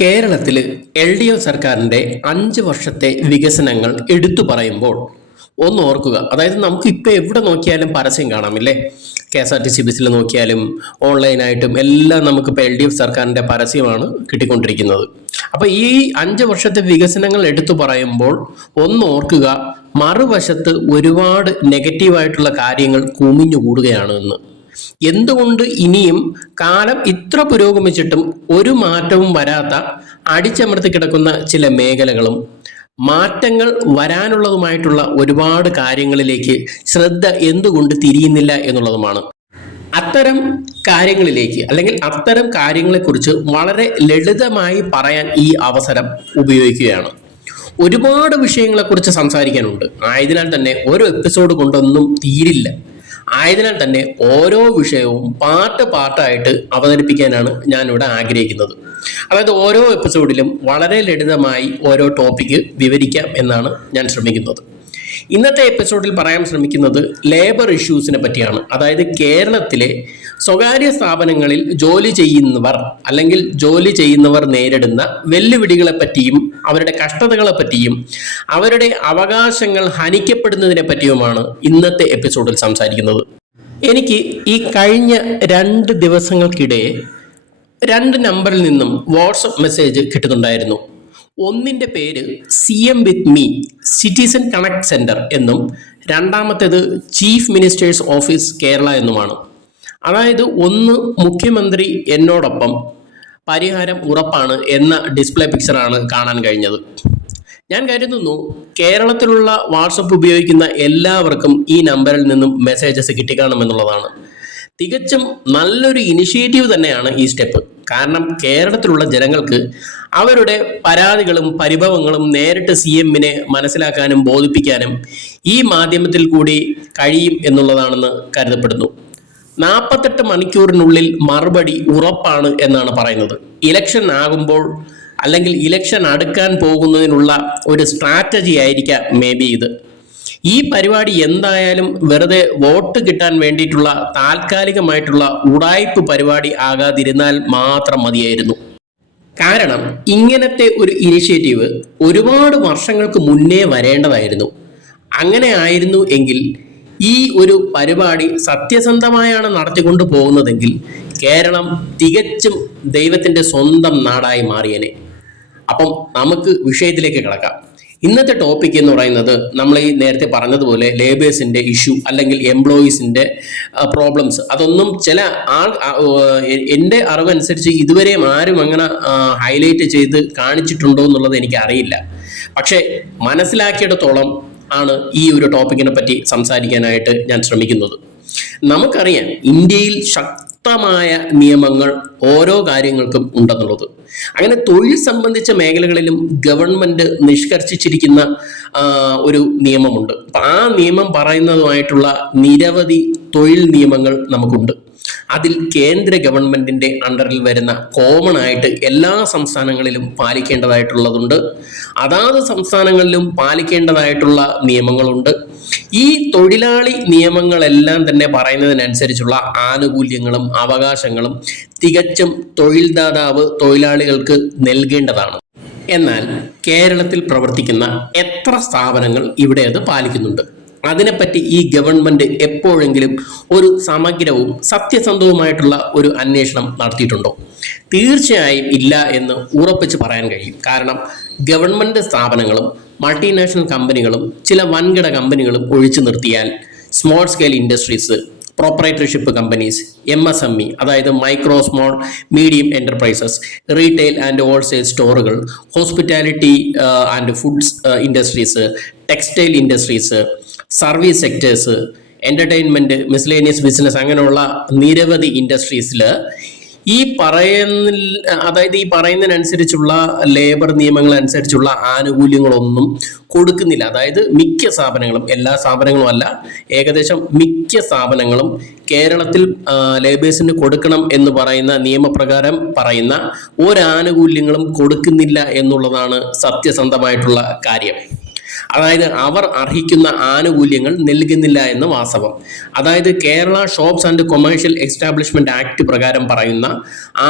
കേരളത്തിൽ LDF സർക്കാരിൻ്റെ 5 വർഷത്തെ വികസനങ്ങൾ എടുത്തു പറയുമ്പോൾ ഒന്ന് ഓർക്കുക. അതായത് നമുക്ക് ഇപ്പോൾ എവിടെ നോക്കിയാലും പരസ്യം കാണാമില്ലേ? KSRTC ബസ്സിൽ നോക്കിയാലും ഓൺലൈനായിട്ടും എല്ലാം നമുക്കിപ്പോൾ LDF സർക്കാരിൻ്റെ പരസ്യമാണ് കിട്ടിക്കൊണ്ടിരിക്കുന്നത്. അപ്പോൾ ഈ 5 വർഷത്തെ വികസനങ്ങൾ എടുത്തു പറയുമ്പോൾ ഒന്ന് ഓർക്കുക, മറുവശത്ത് ഒരുപാട് നെഗറ്റീവായിട്ടുള്ള കാര്യങ്ങൾ കുമിഞ്ഞുകൂടുകയാണ് എന്ന്. എന്തുകൊണ്ട് ഇനിയും കാലം ഇത്ര പുരോഗമിച്ചിട്ടും ഒരു മാറ്റവും വരാത്ത അടിച്ചമർത്തി കിടക്കുന്ന ചില മേഖലകളും മാറ്റങ്ങൾ വരാനുള്ളതുമായിട്ടുള്ള ഒരുപാട് കാര്യങ്ങളിലേക്ക് ശ്രദ്ധ എന്തുകൊണ്ട് തിരിയുന്നില്ല എന്നുള്ളതുമാണ്. അത്തരം കാര്യങ്ങളിലേക്ക് അല്ലെങ്കിൽ അത്തരം കാര്യങ്ങളെക്കുറിച്ച് വളരെ ലളിതമായി പറയാൻ ഈ അവസരം ഉപയോഗിക്കുകയാണ്. ഒരുപാട് വിഷയങ്ങളെക്കുറിച്ച് സംസാരിക്കാനുണ്ട്. ആയതിനാൽ തന്നെ ഓരോ എപ്പിസോഡ് കൊണ്ടൊന്നും തീരില്ല. ആയതിനാൽ തന്നെ ഓരോ വിഷയവും പാർട്ടായിട്ട് അവതരിപ്പിക്കാനാണ് ഞാനിവിടെ ആഗ്രഹിക്കുന്നത്. അതായത് ഓരോ എപ്പിസോഡിലും വളരെ ലളിതമായി ഓരോ ടോപ്പിക്ക് വിവരിക്കാം എന്നാണ് ഞാൻ ശ്രമിക്കുന്നത്. ഇന്നത്തെ എപ്പിസോഡിൽ പറയാൻ ശ്രമിക്കുന്നത് ലേബർ ഇഷ്യൂസിനെ പറ്റിയാണ്. അതായത് കേരളത്തിലെ സ്വകാര്യ സ്ഥാപനങ്ങളിൽ ജോലി ചെയ്യുന്നവർ നേരിടുന്ന വെല്ലുവിളികളെ പറ്റിയും അവരുടെ കഷ്ടതകളെ പറ്റിയും അവരുടെ അവകാശങ്ങൾ ഹനിക്കപ്പെടുന്നതിനെ പറ്റിയുമാണ് ഇന്നത്തെ എപ്പിസോഡിൽ സംസാരിക്കുന്നത്. എനിക്ക് ഈ കഴിഞ്ഞ 2 ദിവസങ്ങൾക്കിടെ 2 നമ്പറിൽ നിന്നും വാട്സപ്പ് മെസ്സേജ് കിട്ടുന്നുണ്ടായിരുന്നു. ഒന്നിൻ്റെ പേര് CM with me citizen connect centre എന്നും രണ്ടാമത്തേത് ചീഫ് മിനിസ്റ്റേഴ്സ് ഓഫീസ് കേരള എന്നുമാണ്. അതായത് ഒന്ന് മുഖ്യമന്ത്രി എന്നോടൊപ്പം പരിഹാരം ഉറപ്പാണ് എന്ന ഡിസ്പ്ലേ പിക്ചറാണ് കാണാൻ കഴിഞ്ഞത്. ഞാൻ കരുതുന്നു കേരളത്തിലുള്ള വാട്സപ്പ് ഉപയോഗിക്കുന്ന എല്ലാവർക്കും ഈ നമ്പറിൽ നിന്നും മെസ്സേജസ് കിട്ടിക്കാണുമെന്നുള്ളതാണ്. തികച്ചും നല്ലൊരു ഇനിഷ്യേറ്റീവ് തന്നെയാണ് ഈ സ്റ്റെപ്പ്. കാരണം കേരളത്തിലുള്ള ജനങ്ങൾക്ക് അവരുടെ പരാതികളും പരിഭവങ്ങളും നേരിട്ട് CMനെ മനസ്സിലാക്കാനും ബോധിപ്പിക്കാനും ഈ മാധ്യമത്തിൽ കൂടി കഴിയും എന്നുള്ളതാണെന്ന് കരുതപ്പെടുന്നു. 48 മണിക്കൂറിനുള്ളിൽ മറുപടി ഉറപ്പാണ് എന്നാണ് പറയുന്നത്. ഇലക്ഷൻ ആകുമ്പോൾ അല്ലെങ്കിൽ ഇലക്ഷൻ അടുക്കാൻ പോകുന്നതിനുള്ള ഒരു സ്ട്രാറ്റജി ആയിരിക്കാം മേ ബി ഇത്. ഈ പരിപാടി എന്തായാലും വെറുതെ വോട്ട് കിട്ടാൻ വേണ്ടിയിട്ടുള്ള താൽക്കാലികമായിട്ടുള്ള ഉടായ്പ് പരിപാടി ആകാതിരുന്നാൽ മാത്രം മതിയായിരുന്നു. കാരണം ഇങ്ങനത്തെ ഒരു ഇനിഷ്യേറ്റീവ് ഒരുപാട് വർഷങ്ങൾക്ക് മുന്നേ വരേണ്ടതായിരുന്നു. അങ്ങനെ ആയിരുന്നു എങ്കിൽ ഈ ഒരു പരിപാടി സത്യസന്ധമായാണ് നടത്തിക്കൊണ്ടു പോകുന്നതെങ്കിൽ കേരളം തികച്ചും ദൈവത്തിൻ്റെ സ്വന്തം നാടായി മാറിയനെ. അപ്പം നമുക്ക് വിഷയത്തിലേക്ക് കിടക്കാം. ഇന്നത്തെ ടോപ്പിക് എന്ന് പറയുന്നത് നമ്മൾ ഈ നേരത്തെ പറഞ്ഞതുപോലെ ലേബേഴ്സിൻ്റെ ഇഷ്യൂ അല്ലെങ്കിൽ എംപ്ലോയീസിൻ്റെ പ്രോബ്ലംസ്. അതൊന്നും എൻ്റെ അറിവനുസരിച്ച് ഇതുവരെയും ആരും അങ്ങനെ ഹൈലൈറ്റ് ചെയ്ത് കാണിച്ചിട്ടുണ്ടോ എന്നുള്ളത് എനിക്കറിയില്ല. പക്ഷേ മനസ്സിലാക്കിയിടത്തോളം ആണ് ഈ ഒരു ടോപ്പിക്കിനെ പറ്റി സംസാരിക്കാനായിട്ട് ഞാൻ ശ്രമിക്കുന്നത്. നമുക്കറിയാം ഇന്ത്യയിൽ ശക്തമായ നിയമങ്ങൾ ഓരോ കാര്യങ്ങൾക്കും ഉണ്ടെന്നുള്ളത്. അങ്ങനെ തൊഴിൽ സംബന്ധിച്ച മേഖലകളിലും ഗവൺമെൻറ് നിഷ്കർഷിച്ചിരിക്കുന്ന ഒരു നിയമമുണ്ട്. അപ്പം ആ നിയമം പറയുന്നതുമായിട്ടുള്ള നിരവധി തൊഴിൽ നിയമങ്ങൾ നമുക്കുണ്ട്. അതിൽ കേന്ദ്ര ഗവൺമെൻറ്റിൻ്റെ അണ്ടറിൽ വരുന്ന കോമൺ ആയിട്ട് എല്ലാ സംസ്ഥാനങ്ങളിലും പാലിക്കേണ്ടതായിട്ടുള്ളതുണ്ട്. അതാത് സംസ്ഥാനങ്ങളിലും പാലിക്കേണ്ടതായിട്ടുള്ള നിയമങ്ങളുണ്ട്. ഈ തൊഴിലാളി നിയമങ്ങളെല്ലാം തന്നെ പറയുന്നതിനനുസരിച്ചുള്ള ആനുകൂല്യങ്ങളും അവകാശങ്ങളും തികച്ചും തൊഴിൽദാതാവ് തൊഴിലാളികൾക്ക് നൽകേണ്ടതാണ്. എന്നാൽ കേരളത്തിൽ പ്രവർത്തിക്കുന്ന എത്ര സ്ഥാപനങ്ങൾ ഇവിടെ അത് പാലിക്കുന്നുണ്ട്? അതിനെപ്പറ്റി ഈ ഗവൺമെൻറ് എപ്പോഴെങ്കിലും ഒരു സമഗ്രവും സത്യസന്ധവുമായിട്ടുള്ള ഒരു അന്വേഷണം നടത്തിയിട്ടുണ്ടോ? തീർച്ചയായും ഇല്ല എന്ന് ഉറപ്പിച്ച് പറയാൻ കഴിയും. കാരണം ഗവൺമെൻറ് സ്ഥാപനങ്ങളും മൾട്ടിനാഷണൽ കമ്പനികളും ചില വൻകിട കമ്പനികളും ഒഴിച്ചു നിർത്തിയാൽ small scale industries, proprietorship companies, MSME അതായത് micro small medium enterprises, retail and wholesale സ്റ്റോറുകൾ, hospitality and foods industries, textile industries, service sectors, entertainment, miscellaneous business, അങ്ങനെയുള്ള നിരവധി ഇൻഡസ്ട്രീസിൽ ഈ പറയുന്നതിനനുസരിച്ചുള്ള ലേബർ നിയമങ്ങളനുസരിച്ചുള്ള ആനുകൂല്യങ്ങളൊന്നും കൊടുക്കുന്നില്ല. അതായത് മിക്ക സ്ഥാപനങ്ങളും, എല്ലാ സ്ഥാപനങ്ങളും അല്ല, ഏകദേശം മിക്ക സ്ഥാപനങ്ങളും കേരളത്തിൽ ലേബേഴ്സിന് കൊടുക്കണം എന്ന് പറയുന്ന നിയമപ്രകാരം പറയുന്ന ഒരാനുകൂല്യങ്ങളും കൊടുക്കുന്നില്ല എന്നുള്ളതാണ് സത്യസന്ധമായിട്ടുള്ള കാര്യം. അതായത് അവർ അർഹിക്കുന്ന ആനുകൂല്യങ്ങൾ നൽകുന്നില്ല എന്ന് വാസ്തവം. അതായത് Kerala shops and commercial establishment act പ്രകാരം പറയുന്ന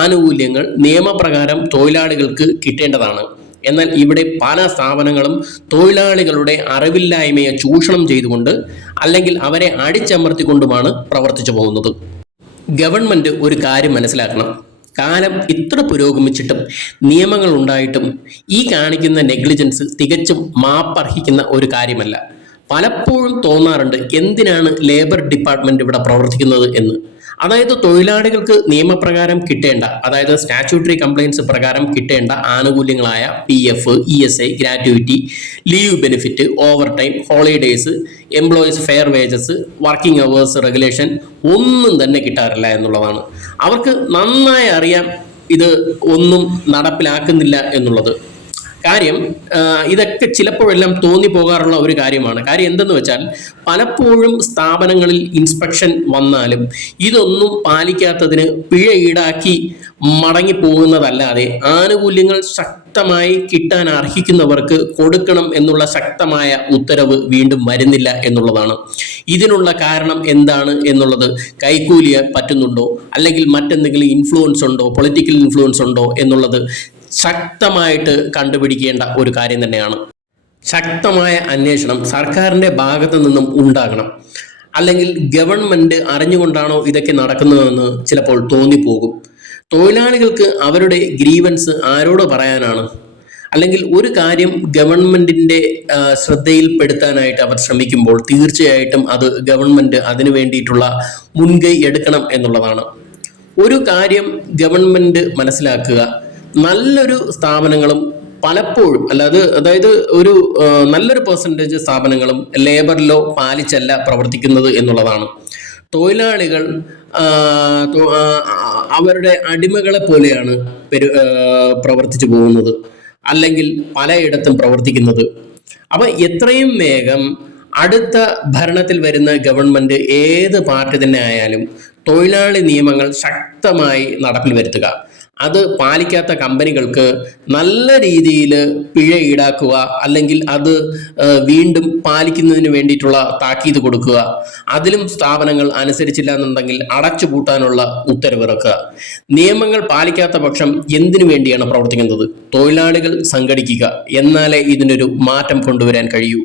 ആനുകൂല്യങ്ങൾ നിയമപ്രകാരം തൊഴിലാളികൾക്ക് കിട്ടേണ്ടതാണ്. എന്നാൽ ഇവിടെ പല സ്ഥാപനങ്ങളും തൊഴിലാളികളുടെ അറിവില്ലായ്മയെ ചൂഷണം ചെയ്തുകൊണ്ട് അല്ലെങ്കിൽ അവരെ അടിച്ചമർത്തിക്കൊണ്ടുമാണ് പ്രവർത്തിച്ചു പോകുന്നത്. ഗവൺമെന്റ് ഒരു കാര്യം മനസ്സിലാക്കണം. കാലം ഇത്ര പുരോഗമിച്ചിട്ടും നിയമങ്ങൾ ഉണ്ടായിട്ടും ഈ കാണിക്കുന്ന നെഗ്ലിജൻസ് തികച്ചും മാപ്പർഹിക്കുന്ന ഒരു കാര്യമല്ല. പലപ്പോഴും തോന്നാറുണ്ട്, എന്തിനാണ് ലേബർ ഡിപ്പാർട്ട്മെന്റ് ഇവിടെ പ്രവർത്തിക്കുന്നത് എന്ന്. അതായത് തൊഴിലാളികൾക്ക് നിയമപ്രകാരം കിട്ടേണ്ട, അതായത് സ്റ്റാറ്റ്യൂട്ടറി കംപ്ലയിൻസ് പ്രകാരം കിട്ടേണ്ട ആനുകൂല്യങ്ങളായ PF, ESI, gratuity, leave benefit, over time, holidays, employees fair wages, working hours regulation ഒന്നും തന്നെ കിട്ടാറില്ല എന്നുള്ളതാണ്. അവർക്ക് നന്നായി അറിയാം ഇത് ഒന്നും നടപ്പിലാക്കുന്നില്ല എന്നുള്ളത്. കാര്യം ഇതൊക്കെ ചിലപ്പോഴെല്ലാം തോന്നിപ്പോകാറുള്ള ഒരു കാര്യമാണ്. കാര്യം എന്തെന്ന് വെച്ചാൽ പലപ്പോഴും സ്ഥാപനങ്ങളിൽ ഇൻസ്പെക്ഷൻ വന്നാലും ഇതൊന്നും പാലിക്കാത്തതിന് പിഴ ഈടാക്കി മടങ്ങിപ്പോകുന്നതല്ലാതെ ആനുകൂല്യങ്ങൾ ശക്തമായി കിട്ടാൻ അർഹിക്കുന്നവർക്ക് കൊടുക്കണം എന്നുള്ള ശക്തമായ ഉത്തരവ് വീണ്ടും വരുന്നില്ല എന്നുള്ളതാണ്. ഇതിനുള്ള കാരണം എന്താണ് എന്നുള്ളത് കൈക്കൂലിയ പറ്റുന്നുണ്ടോ അല്ലെങ്കിൽ മറ്റെന്തെങ്കിലും ഇൻഫ്ലുവൻസ് ഉണ്ടോ, പൊളിറ്റിക്കൽ ഇൻഫ്ലുവൻസ് ഉണ്ടോ എന്നുള്ളത് ശക്തമായിട്ട് കണ്ടുപിടിക്കേണ്ട ഒരു കാര്യം തന്നെയാണ്. ശക്തമായ അന്വേഷണം സർക്കാരിൻ്റെ ഭാഗത്തു നിന്നും ഉണ്ടാകണം. അല്ലെങ്കിൽ ഗവൺമെന്റ് അറിഞ്ഞുകൊണ്ടാണോ ഇതൊക്കെ നടക്കുന്നതെന്ന് ചിലപ്പോൾ തോന്നിപ്പോകും. തൊഴിലാളികൾക്ക് അവരുടെ ഗ്രീവൻസ് ആരോട് പറയാനാണ്? അല്ലെങ്കിൽ ഒരു കാര്യം ഗവൺമെന്റിന്റെ ശ്രദ്ധയിൽപ്പെടുത്താനായിട്ട് അവർ ശ്രമിക്കുമ്പോൾ തീർച്ചയായിട്ടും അത് ഗവൺമെന്റ് അതിനു വേണ്ടിയിട്ടുള്ള മുൻകൈ എടുക്കണം എന്നുള്ളതാണ്. ഒരു കാര്യം ഗവൺമെന്റ് മനസ്സിലാക്കുക, നല്ലൊരു സ്ഥാപനങ്ങളും പലപ്പോഴും അതായത് ഒരു നല്ലൊരു പെർസെൻറ്റേജ് സ്ഥാപനങ്ങളും ലേബർ ലോ പാലിച്ചല്ല പ്രവർത്തിക്കുന്നത് എന്നുള്ളതാണ്. തൊഴിലാളികൾ അവരുടെ അടിമകളെ പോലെയാണ് പ്രവർത്തിച്ചു പോകുന്നത്, അല്ലെങ്കിൽ പലയിടത്തും പ്രവർത്തിക്കുന്നത്. അപ്പൊ എത്രയും വേഗം അടുത്ത ഭരണത്തിൽ വരുന്ന ഗവൺമെന്റ് ഏത് പാർട്ടി തന്നെ ആയാലും തൊഴിലാളി നിയമങ്ങൾ ശക്തമായി നടപ്പിൽ വരുത്തുക. അത് പാലിക്കാത്ത കമ്പനികൾക്ക് നല്ല രീതിയിൽ പിഴ ഈടാക്കുക, അല്ലെങ്കിൽ അത് വീണ്ടും പാലിക്കുന്നതിന് വേണ്ടിയിട്ടുള്ള താക്കീത് കൊടുക്കുക. അതിലും സ്ഥാപനങ്ങൾ അനുസരിച്ചില്ല എന്നുണ്ടെങ്കിൽ അടച്ചുപൂട്ടാനുള്ള ഉത്തരവിറക്കുക. നിയമങ്ങൾ പാലിക്കാത്ത പക്ഷം എന്തിനു വേണ്ടിയാണ് പ്രവർത്തിക്കുന്നത്? തൊഴിലാളികൾ സംഘടിക്കുക, എന്നാലേ ഇതിനൊരു മാറ്റം കൊണ്ടുവരാൻ കഴിയൂ.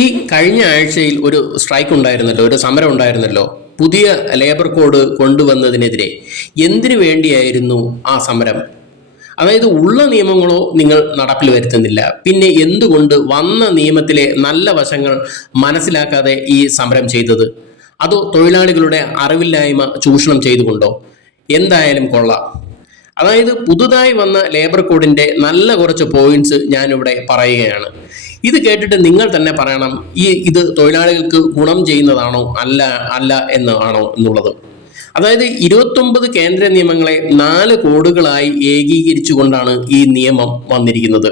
ഈ കഴിഞ്ഞ ആഴ്ചയിൽ ഒരു സ്ട്രൈക്ക് ഉണ്ടായിരുന്നല്ലോ, ഒരു സമരം ഉണ്ടായിരുന്നല്ലോ, പുതിയ ലേബർ കോഡ് കൊണ്ടുവന്നതിനെതിരെ. എന്തിനു വേണ്ടിയായിരുന്നു ആ സമരം? അതായത് ഉള്ള നിയമങ്ങളോ നിങ്ങൾ നടപ്പിൽ വരുത്തുന്നില്ല, പിന്നെ എന്തുകൊണ്ട് വന്ന നിയമത്തിലെ നല്ല വശങ്ങൾ മനസ്സിലാക്കാതെ ഈ സമരം ചെയ്തത്? അതോ തൊഴിലാളികളുടെ അറിവില്ലായ്മ ചൂഷണം ചെയ്തുകൊണ്ടോ? എന്തായാലും കൊള്ളാം. അതായത് പുതുതായി വന്ന ലേബർ കോഡിന്റെ നല്ല കുറച്ച് പോയിന്റ്സ് ഞാനിവിടെ പറയുകയാണ്. ഇത് കേട്ടിട്ട് നിങ്ങൾ തന്നെ പറയണം, ഇത് തൊഴിലാളികൾക്ക് ഗുണം ചെയ്യുന്നതാണോ അല്ല എന്നാണോ എന്നുള്ളത്. അതായത് 29 കേന്ദ്ര നിയമങ്ങളെ 4 കോഡുകളായി ഏകീകരിച്ചുകൊണ്ടാണ് ഈ നിയമം വന്നിരിക്കുന്നത്.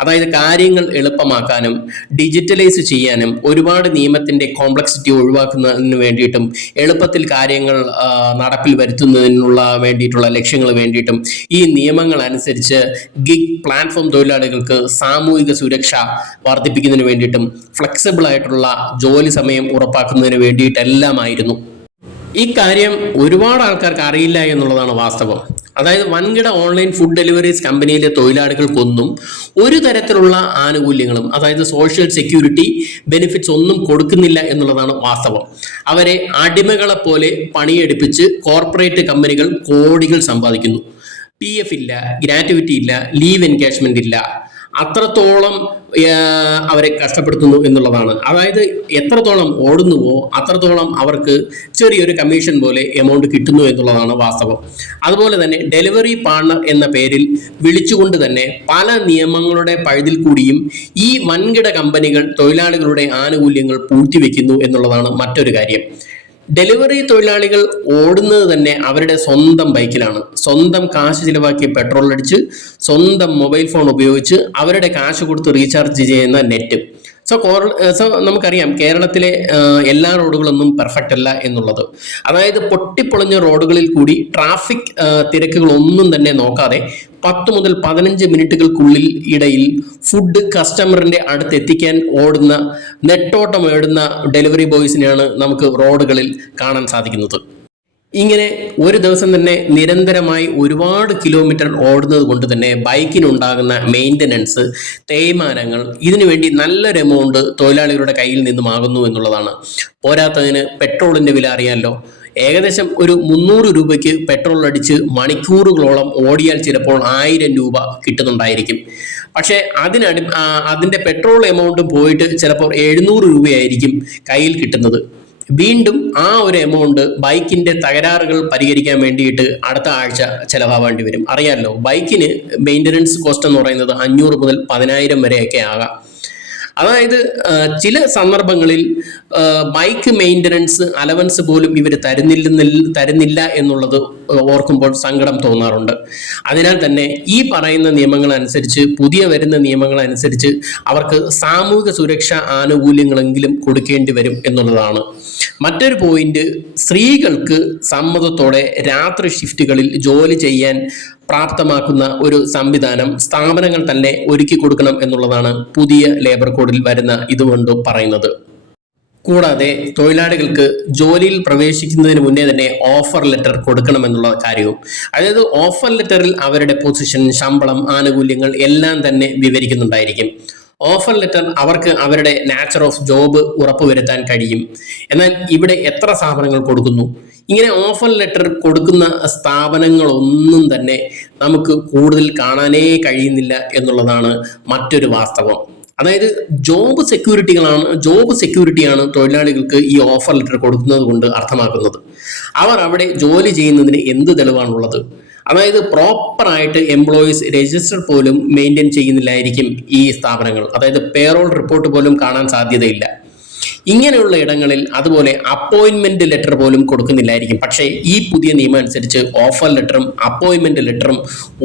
അതായത് കാര്യങ്ങൾ എളുപ്പമാക്കാനും ഡിജിറ്റലൈസ് ചെയ്യാനും ഒരുപാട് നിയമത്തിന്റെ കോംപ്ലക്സിറ്റി ഒഴിവാക്കുന്നതിന് വേണ്ടിയിട്ടും എളുപ്പത്തിൽ കാര്യങ്ങൾ നടപ്പിൽ വരുത്തുന്നതിനുള്ള വേണ്ടിയിട്ടുള്ള ലക്ഷ്യങ്ങൾ വേണ്ടിയിട്ടും ഈ നിയമങ്ങൾ അനുസരിച്ച് ഗിഗ് പ്ലാറ്റ്ഫോം തൊഴിലാളികൾക്ക് സാമൂഹിക സുരക്ഷ വർദ്ധിപ്പിക്കുന്നതിന് വേണ്ടിയിട്ടും ഫ്ലെക്സിബിൾ ആയിട്ടുള്ള ജോലി സമയം ഉറപ്പാക്കുന്നതിന് വേണ്ടിയിട്ടെല്ലാമായിരുന്നു. ഈ കാര്യം ഒരുപാട് ആൾക്കാർക്ക് അറിയില്ല എന്നുള്ളതാണ് വാസ്തവം. അതായത് വൻകിട ഓൺലൈൻ ഫുഡ് ഡെലിവറീസ് കമ്പനിയിലെ തൊഴിലാളികൾക്കൊന്നും ഒരു തരത്തിലുള്ള ആനുകൂല്യങ്ങളും, അതായത് സോഷ്യൽ സെക്യൂരിറ്റി ബെനിഫിറ്റ്സ് ഒന്നും കൊടുക്കുന്നില്ല എന്നുള്ളതാണ് വാസ്തവം. അവരെ അടിമകളെ പോലെ പണിയെടുപ്പിച്ച് കോർപ്പറേറ്റ് കമ്പനികൾ കോടികൾ സമ്പാദിക്കുന്നു. PF ഇല്ല, ഗ്രാറ്റുവിറ്റി ഇല്ല, ലീവ് എൻഗേജ്മെന്റ് ഇല്ല. അത്രത്തോളം അവരെ കഷ്ടപ്പെടുത്തുന്നു എന്നുള്ളതാണ്. അതായത് എത്രത്തോളം ഓടുന്നുവോ അത്രത്തോളം അവർക്ക് ചെറിയൊരു കമ്മീഷൻ പോലെ എമൗണ്ട് കിട്ടുന്നു എന്നുള്ളതാണ് വാസ്തവം. അതുപോലെ തന്നെ ഡെലിവറി പാർട്ണർ എന്ന പേരിൽ വിളിച്ചുകൊണ്ട് തന്നെ പല നിയമങ്ങളുടെ പഴുതിൽ കൂടിയും ഈ വൻകിട കമ്പനികൾ തൊഴിലാളികളുടെ ആനുകൂല്യങ്ങൾ പൂഴ്ത്തിവെക്കുന്നു എന്നുള്ളതാണ് മറ്റൊരു കാര്യം. ഡെലിവറി തൊഴിലാളികൾ ഓടുന്നത് തന്നെ അവരുടെ സ്വന്തം ബൈക്കിലാണ്, സ്വന്തം കാശ് ചിലവാക്കി പെട്രോൾ അടിച്ച്, സ്വന്തം മൊബൈൽ ഫോൺ ഉപയോഗിച്ച്, അവരുടെ കാശ് കൊടുത്ത് റീചാർജ് ചെയ്യുന്ന നെറ്റ്, സോ നമുക്കറിയാം കേരളത്തിലെ എല്ലാ റോഡുകളൊന്നും പെർഫെക്റ്റ് അല്ല എന്നുള്ളത്. അതായത് പൊട്ടിപ്പൊളിഞ്ഞ റോഡുകളിൽ കൂടി ട്രാഫിക് തിരക്കുകളൊന്നും തന്നെ നോക്കാതെ 10 മുതൽ 15 മിനിറ്റുകൾക്കുള്ളിൽ ഇടയിൽ ഫുഡ് കസ്റ്റമറിന്റെ അടുത്ത് എത്തിക്കാൻ ഓടുന്ന നെട്ടോട്ടമോടുന്ന ഡെലിവറി ബോയ്സിനെയാണ് നമുക്ക് റോഡുകളിൽ കാണാൻ സാധിക്കുന്നത്. ഇങ്ങനെ ഒരു ദിവസം തന്നെ നിരന്തരമായി ഒരുപാട് കിലോമീറ്റർ ഓടുന്നത് കൊണ്ട് തന്നെ ബൈക്കിനുണ്ടാകുന്ന മെയിൻ്റനൻസ്, തേയ്മാനങ്ങൾ, ഇതിനുവേണ്ടി നല്ലൊരു എമൗണ്ട് തൊഴിലാളികളുടെ കയ്യിൽ നിന്നുമാകുന്നു എന്നുള്ളതാണ്. പോരാത്തതിന് പെട്രോളിൻ്റെ വില അറിയാമല്ലോ. ഏകദേശം ഒരു 300 രൂപയ്ക്ക് പെട്രോൾ അടിച്ച് മണിക്കൂറുകളോളം ഓടിയാൽ ചിലപ്പോൾ 1000 രൂപ കിട്ടുന്നുണ്ടായിരിക്കും. പക്ഷേ അതിൻ്റെ പെട്രോൾ എമൗണ്ട് പോയിട്ട് ചിലപ്പോൾ 700 രൂപയായിരിക്കും കയ്യിൽ കിട്ടുന്നത്. വീണ്ടും ആ ഒരു എമൗണ്ട് ബൈക്കിൻ്റെ തകരാറുകൾ പരിഹരിക്കാൻ വേണ്ടിയിട്ട് അടുത്ത ആഴ്ച ചിലവാവേണ്ടി വരും. അറിയാമല്ലോ, ബൈക്കിന് മെയിൻ്റനൻസ് കോസ്റ്റ് എന്ന് പറയുന്നത് 500 മുതൽ 10,000 വരെയൊക്കെ ആകാം. അതായത് ചില സന്ദർഭങ്ങളിൽ ബൈക്ക് മെയിൻ്റനൻസ് അലവൻസ് പോലും ഇവർ തരുന്നില്ല എന്നുള്ളത് ഓർക്കുമ്പോൾ സങ്കടം തോന്നാറുണ്ട്. അതിനാൽ തന്നെ ഈ പറയുന്ന നിയമങ്ങളനുസരിച്ച്, പുതിയ വരുന്ന നിയമങ്ങളനുസരിച്ച് അവർക്ക് സാമൂഹിക സുരക്ഷാ ആനുകൂല്യങ്ങളെങ്കിലും കൊടുക്കേണ്ടി വരും എന്നുള്ളതാണ്. മറ്റൊരു പോയിന്റ്, സ്ത്രീകൾക്ക് സമ്മതത്തോടെ രാത്രി ഷിഫ്റ്റുകളിൽ ജോലി ചെയ്യാൻ പ്രാപ്തമാക്കുന്ന ഒരു സംവിധാനം സ്ഥാപനങ്ങൾ തന്നെ ഒരുക്കി കൊടുക്കണം എന്നുള്ളതാണ് പുതിയ ലേബർ കോഡിൽ വരുന്ന ഇതുകൊണ്ട് പറയുന്നത്. കൂടാതെ തൊഴിലാളികൾക്ക് ജോലിയിൽ പ്രവേശിക്കുന്നതിന് മുന്നേ തന്നെ ഓഫർ ലെറ്റർ കൊടുക്കണമെന്നുള്ള കാര്യവും. അതായത് ഓഫർ ലെറ്ററിൽ അവരുടെ പൊസിഷൻ, ശമ്പളം, ആനുകൂല്യങ്ങൾ എല്ലാം തന്നെ വിവരിക്കുന്നുണ്ടായിരിക്കും. ഓഫർ ലെറ്റർ അവർക്ക് അവരുടെ നാച്ചർ ഓഫ് ജോബ് ഉറപ്പുവരുത്താൻ കഴിയും. എന്നാൽ ഇവിടെ എത്ര സ്ഥാപനങ്ങൾ കൊടുക്കുന്നു? ഇങ്ങനെ ഓഫർ ലെറ്റർ കൊടുക്കുന്ന സ്ഥാപനങ്ങളൊന്നും തന്നെ നമുക്ക് കൂടുതൽ കാണാനേ കഴിയുന്നില്ല എന്നുള്ളതാണ് മറ്റൊരു വാസ്തവം. അതായത് ജോബ് സെക്യൂരിറ്റിയാണ് തൊഴിലാളികൾക്ക് ഈ ഓഫർ ലെറ്റർ കൊടുക്കുന്നത് കൊണ്ട് അർത്ഥമാക്കുന്നത്. അവർ അവിടെ ജോലി ചെയ്യുന്നതിന് എന്ത് തെളിവാണുള്ളത്? അതായത് പ്രോപ്പറായിട്ട് എംപ്ലോയീസ് രജിസ്റ്റർ പോലും മെയിൻറ്റെയിൻ ചെയ്യുന്നില്ലായിരിക്കും ഈ സ്ഥാപനങ്ങൾ. അതായത് പേറോൾ റിപ്പോർട്ട് പോലും കാണാൻ സാധ്യതയില്ല. ഇങ്ങനെയുള്ള ഇടങ്ങളിൽ അതുപോലെ അപ്പോയിൻമെന്റ് ലെറ്റർ പോലും കൊടുക്കുന്നില്ലായിരിക്കും. പക്ഷേ ഈ പുതിയ നിയമം അനുസരിച്ച് ഓഫർ ലെറ്ററും അപ്പോയിൻമെന്റ് ലെറ്ററും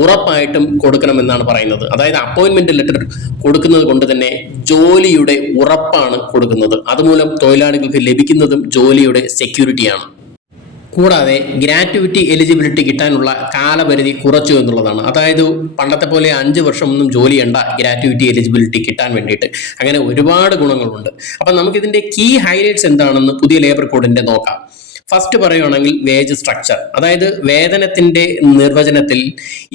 ഉറപ്പായിട്ടും കൊടുക്കണമെന്നാണ് പറയുന്നത്. അതായത് അപ്പോയിൻമെന്റ് ലെറ്റർ കൊടുക്കുന്നത് കൊണ്ട് തന്നെ ജോലിയുടെ ഉറപ്പാണ് കൊടുക്കുന്നത്. അതുമൂലം തൊഴിലാളികൾക്ക് ലഭിക്കുന്നതും ജോലിയുടെ സെക്യൂരിറ്റിയാണ്. കൂടാതെ ഗ്രാറ്റുവിറ്റി എലിജിബിലിറ്റി കിട്ടാനുള്ള കാലപരിധി കുറച്ചു എന്നുള്ളതാണ്. അതായത് പണ്ടത്തെ പോലെ 5 വർഷമൊന്നും ജോലി ചെയ്യണ്ട ഗ്രാറ്റുവിറ്റി എലിജിബിലിറ്റി കിട്ടാൻ വേണ്ടിയിട്ട്. അങ്ങനെ ഒരുപാട് ഗുണങ്ങളുണ്ട്. അപ്പം നമുക്കിതിൻ്റെ കീ ഹൈലൈറ്റ്സ് എന്താണെന്ന് പുതിയ ലേബർ കോഡിൻ്റെ നോക്കാം. ഫസ്റ്റ് പറയുകയാണെങ്കിൽ വേജ് സ്ട്രക്ചർ, അതായത് വേതനത്തിന്റെ നിർവചനത്തിൽ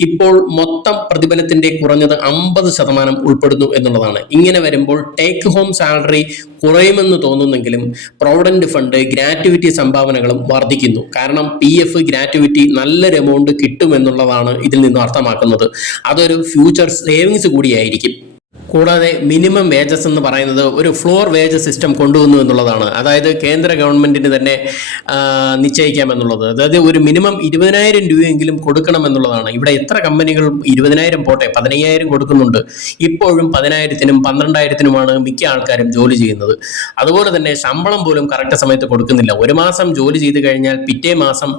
ഇപ്പോൾ മൊത്തം പ്രതിഫലത്തിന്റെ കുറഞ്ഞത് 50% ഉൾപ്പെടുന്നു എന്നുള്ളതാണ്. ഇങ്ങനെ വരുമ്പോൾ ടേക്ക് ഹോം സാലറി കുറയുമെന്ന് തോന്നുന്നെങ്കിലും പ്രൊവിഡന്റ് ഫണ്ട്, ഗ്രാറ്റുവിറ്റി സംഭാവനകളും വർദ്ധിക്കുന്നു. കാരണം PF ഗ്രാറ്റുവിറ്റി നല്ലൊരു എമൗണ്ട് കിട്ടുമെന്നുള്ളതാണ് ഇതിൽ നിന്ന് അർത്ഥമാക്കുന്നത്. അതൊരു ഫ്യൂച്ചർ സേവിങ്സ് കൂടിയായിരിക്കും. കൂടാതെ മിനിമം വേജസ് എന്ന് പറയുന്നത് ഒരു ഫ്ലോർ വേജ് സിസ്റ്റം കൊണ്ടുവന്നു എന്നുള്ളതാണ്. അതായത് കേന്ദ്ര ഗവൺമെന്റിന് തന്നെ നിശ്ചയിക്കാമെന്നുള്ളത്. അതായത് ഒരു മിനിമം 20,000 രൂപയെങ്കിലും കൊടുക്കണമെന്നുള്ളതാണ്. ഇവിടെ എത്ര കമ്പനികൾ 20,000 പോട്ടെ 15,000 കൊടുക്കുന്നുണ്ട്. ഇപ്പോഴും 10,000-നും 12,000-നുമാണ് മിക്ക ആൾക്കാരും ജോലി ചെയ്യുന്നത്. അതുപോലെ തന്നെ ശമ്പളം പോലും കറക്റ്റ് സമയത്ത് കൊടുക്കുന്നില്ല. ഒരു മാസം ജോലി ചെയ്ത് കഴിഞ്ഞാൽ പിറ്റേ മാസം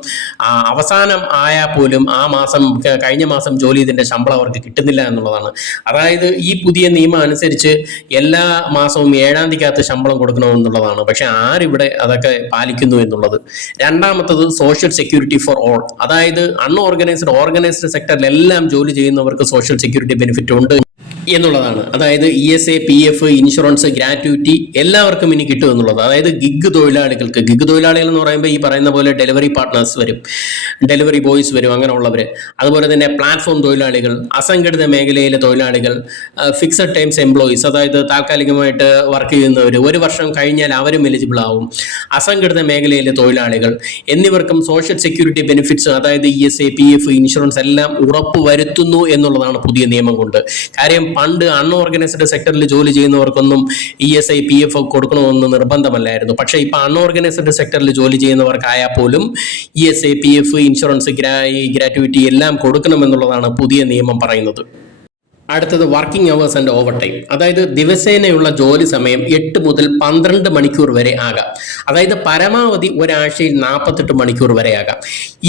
അവസാനം ആയാൽ പോലും ആ മാസം കഴിഞ്ഞ മാസം ജോലി ചെയ്തതിൻ്റെ ശമ്പളം അവർക്ക് കിട്ടുന്നില്ല എന്നുള്ളതാണ്. അതായത് ഈ പുതിയ നിയമം അനുസരിച്ച് എല്ലാ മാസവും 7-ാം തീയതിക്കകത്ത് ശമ്പളം കൊടുക്കണമെന്നുള്ളതാണ്. പക്ഷെ ആരിവിടെ അതൊക്കെ പാലിക്കുന്നു എന്നുള്ളത്. രണ്ടാമത്തത് സോഷ്യൽ സെക്യൂരിറ്റി ഫോർ ഓൾ, അതായത് ഓർഗനൈസ്ഡ് സെക്ടറിലെല്ലാം ജോലി ചെയ്യുന്നവർക്ക് സോഷ്യൽ സെക്യൂരിറ്റി ബെനിഫിറ്റ് ഉണ്ട് എന്നുള്ളതാണ്. അതായത് ESA, PF, ഇൻഷുറൻസ്, ഗ്രാറ്റുവിറ്റി എല്ലാവർക്കും ഇനി കിട്ടും എന്നുള്ളത്. അതായത് ഗിഗ് തൊഴിലാളികൾ എന്ന് പറയുമ്പോൾ ഈ പറയുന്ന പോലെ ഡെലിവറി പാർട്ട്നേഴ്സ് വരും, ഡെലിവറി ബോയ്സ് വരും, അങ്ങനെയുള്ളവർ. അതുപോലെ തന്നെ പ്ലാറ്റ്ഫോം തൊഴിലാളികൾ, അസംഘടിത മേഖലയിലെ തൊഴിലാളികൾ, ഫിക്സഡ് ടൈംസ് എംപ്ലോയീസ്, അതായത് താൽക്കാലികമായിട്ട് വർക്ക് ചെയ്യുന്നവർ, 1 വർഷം കഴിഞ്ഞാൽ അവരും എലിജിബിൾ ആവും. അസംഘടിത മേഖലയിലെ തൊഴിലാളികൾ എന്നിവർക്കും സോഷ്യൽ സെക്യൂരിറ്റി ബെനിഫിറ്റ്സ്, അതായത് ESA, PF, ഇൻഷുറൻസ് എല്ലാം ഉറപ്പുവരുത്തുന്നു എന്നുള്ളതാണ് പുതിയ നിയമം കൊണ്ട്. കാര്യം പണ്ട് അൺഓർഗനൈസ്ഡ് സെക്ടറിൽ ജോലി ചെയ്യുന്നവർക്കൊന്നും ESA, PF കൊടുക്കണമെന്ന് നിർബന്ധമല്ലായിരുന്നു. പക്ഷേ ഇപ്പൊ അൺഓർഗനൈസ്ഡ് സെക്ടറിൽ ജോലി ചെയ്യുന്നവർക്കായാൽ പോലും ESA, PF, ഇൻഷുറൻസ്, ഗ്രാറ്റുവിറ്റി എല്ലാം കൊടുക്കണമെന്നുള്ളതാണ് പുതിയ നിയമം പറയുന്നത്. അടുത്തത് working hours and over time. അതായത് ദിവസേനയുള്ള ജോലി സമയം 8 മുതൽ 12 മണിക്കൂർ വരെ ആകാം. അതായത് പരമാവധി ഒരാഴ്ചയിൽ 48 മണിക്കൂർ വരെ ആകാം.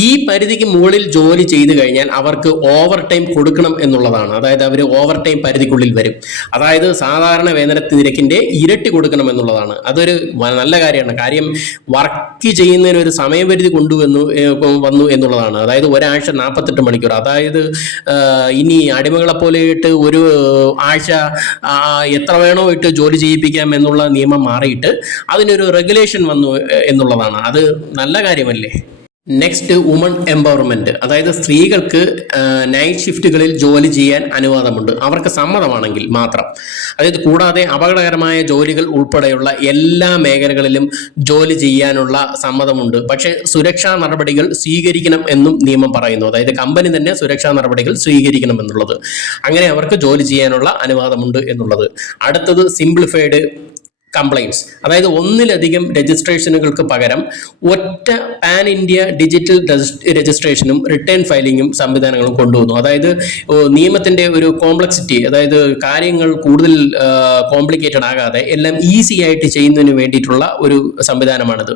ഈ പരിധിക്ക് മുകളിൽ ജോലി ചെയ്തു കഴിഞ്ഞാൽ അവർക്ക് ഓവർ ടൈം കൊടുക്കണം എന്നുള്ളതാണ്. അതായത് അവർ ഓവർ ടൈം പരിധിക്കുള്ളിൽ വരും. അതായത് സാധാരണ വേതന നിരക്കിന്റെ ഇരട്ടി കൊടുക്കണം എന്നുള്ളതാണ്. അതൊരു നല്ല കാര്യമാണ്. കാര്യം വർക്ക് ചെയ്യുന്നതിന് ഒരു സമയപരിധി വന്നു എന്നുള്ളതാണ്. അതായത് ഒരാഴ്ച 48 മണിക്കൂർ. അതായത് ഇനി അടിമകളെ പോലെ ഒരു ആഴ്ച എത്ര വേണോ ഇട്ട് ജോലി ചെയ്യിപ്പിക്കാം എന്നുള്ള നിയമം മാറിയിട്ട് അതിനൊരു റെഗുലേഷൻ വന്നു എന്നുള്ളതാണ്. അത് നല്ല കാര്യമല്ലേ? Next, woman empowerment. അതായത് സ്ത്രീകൾക്ക് നൈറ്റ് ഷിഫ്റ്റുകളിൽ ജോലി ചെയ്യാൻ അനുവാദമുണ്ട്, അവർക്ക് സമ്മതമാണെങ്കിൽ മാത്രം. അതായത് കൂടാതെ അപകടകരമായ ജോലികൾ ഉൾപ്പെടെയുള്ള എല്ലാ മേഖലകളിലും ജോലി ചെയ്യാനുള്ള സമ്മതമുണ്ട്. പക്ഷേ സുരക്ഷാ നടപടികൾ സ്വീകരിക്കണം എന്നും നിയമം പറയുന്നു. അതായത് കമ്പനി തന്നെ സുരക്ഷാ നടപടികൾ സ്വീകരിക്കണം എന്നുള്ളത്. അങ്ങനെ അവർക്ക് ജോലി ചെയ്യാനുള്ള അനുവാദമുണ്ട് എന്നുള്ളത്. അടുത്തത് സിംപ്ലിഫൈഡ് കംപ്ലൈൻറ്റ്സ്. അതായത് ഒന്നിലധികം രജിസ്ട്രേഷനുകൾക്ക് പകരം ഒറ്റ പാൻ ഇന്ത്യ ഡിജിറ്റൽ രജിസ്ട്രേഷനും റിട്ടേൺ ഫയലിങ്ങും സംവിധാനങ്ങളും കൊണ്ടുവന്നു. അതായത് നിയമത്തിന്റെ ഒരു കോംപ്ലക്സിറ്റി, അതായത് കാര്യങ്ങൾ കൂടുതൽ കോംപ്ലിക്കേറ്റഡ് ആകാതെ എല്ലാം ഈസി ആയിട്ട് ചെയ്യുന്നതിന് വേണ്ടിയിട്ടുള്ള ഒരു സംവിധാനമാണിത്.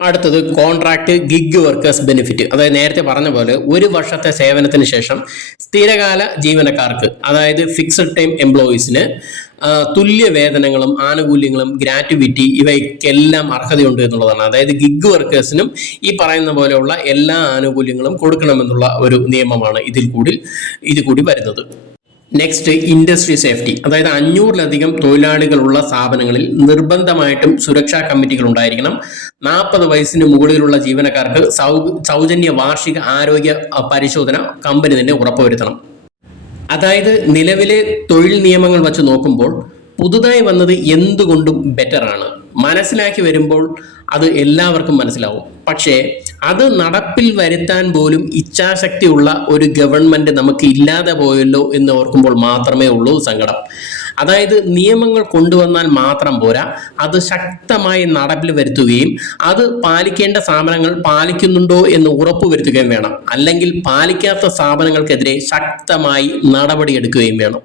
അടുത്തത് കോൺട്രാക്ട് ഗിഗ് വർക്കേഴ്സ് ബെനിഫിറ്റ്. അതായത് നേരത്തെ പറഞ്ഞ പോലെ 1 വർഷത്തെ സേവനത്തിന് ശേഷം സ്ഥിരകാല ജീവനക്കാർക്ക്, അതായത് ഫിക്സഡ് ടൈം എംപ്ലോയീസിന് തുല്യ വേതനങ്ങളും ആനുകൂല്യങ്ങളും ഗ്രാറ്റുവിറ്റി ഇവയ്ക്കെല്ലാം അർഹതയുണ്ട് എന്നുള്ളതാണ്. അതായത് ഗിഗ് വർക്കേഴ്സിനും ഈ പറയുന്ന പോലെയുള്ള എല്ലാ ആനുകൂല്യങ്ങളും കൊടുക്കണമെന്നുള്ള ഒരു നിയമമാണ് ഇത് കൂടി വരുന്നത്. Next, industry safety. അതായത് 500-ലധികം തൊഴിലാളികളുള്ള സ്ഥാപനങ്ങളിൽ നിർബന്ധമായിട്ടും സുരക്ഷാ കമ്മിറ്റികൾ ഉണ്ടായിരിക്കണം. 40 വയസ്സിന് മുകളിലുള്ള ജീവനക്കാർക്ക് സൗജന്യ വാർഷിക ആരോഗ്യ പരിശോധന കമ്പനി തന്നെ ഉറപ്പുവരുത്തണം. അതായത് നിലവിലെ തൊഴിൽ നിയമങ്ങൾ വച്ച് നോക്കുമ്പോൾ പുതുതായി വന്നത് എന്തുകൊണ്ടും ബെറ്ററാണ്. മനസ്സിലാക്കി വരുമ്പോൾ അത് എല്ലാവർക്കും മനസ്സിലാവും. പക്ഷേ അത് നടപ്പിൽ വരുത്താൻ പോലും ഇച്ഛാശക്തിയുള്ള ഒരു ഗവൺമെന്റ് നമുക്ക് ഇല്ലാതെ പോയല്ലോ എന്ന് ഓർക്കുമ്പോൾ മാത്രമേ ഉള്ളൂ സങ്കടം. അതായത് നിയമങ്ങൾ കൊണ്ടുവന്നാൽ മാത്രം പോരാ, അത് ശക്തമായി നടപ്പിൽ വരുത്തുകയും അത് പാലിക്കേണ്ട സ്ഥാപനങ്ങൾ പാലിക്കുന്നുണ്ടോ എന്ന് ഉറപ്പുവരുത്തുകയും വേണം. അല്ലെങ്കിൽ പാലിക്കാത്ത സ്ഥാപനങ്ങൾക്കെതിരെ ശക്തമായി നടപടിയെടുക്കുകയും വേണം.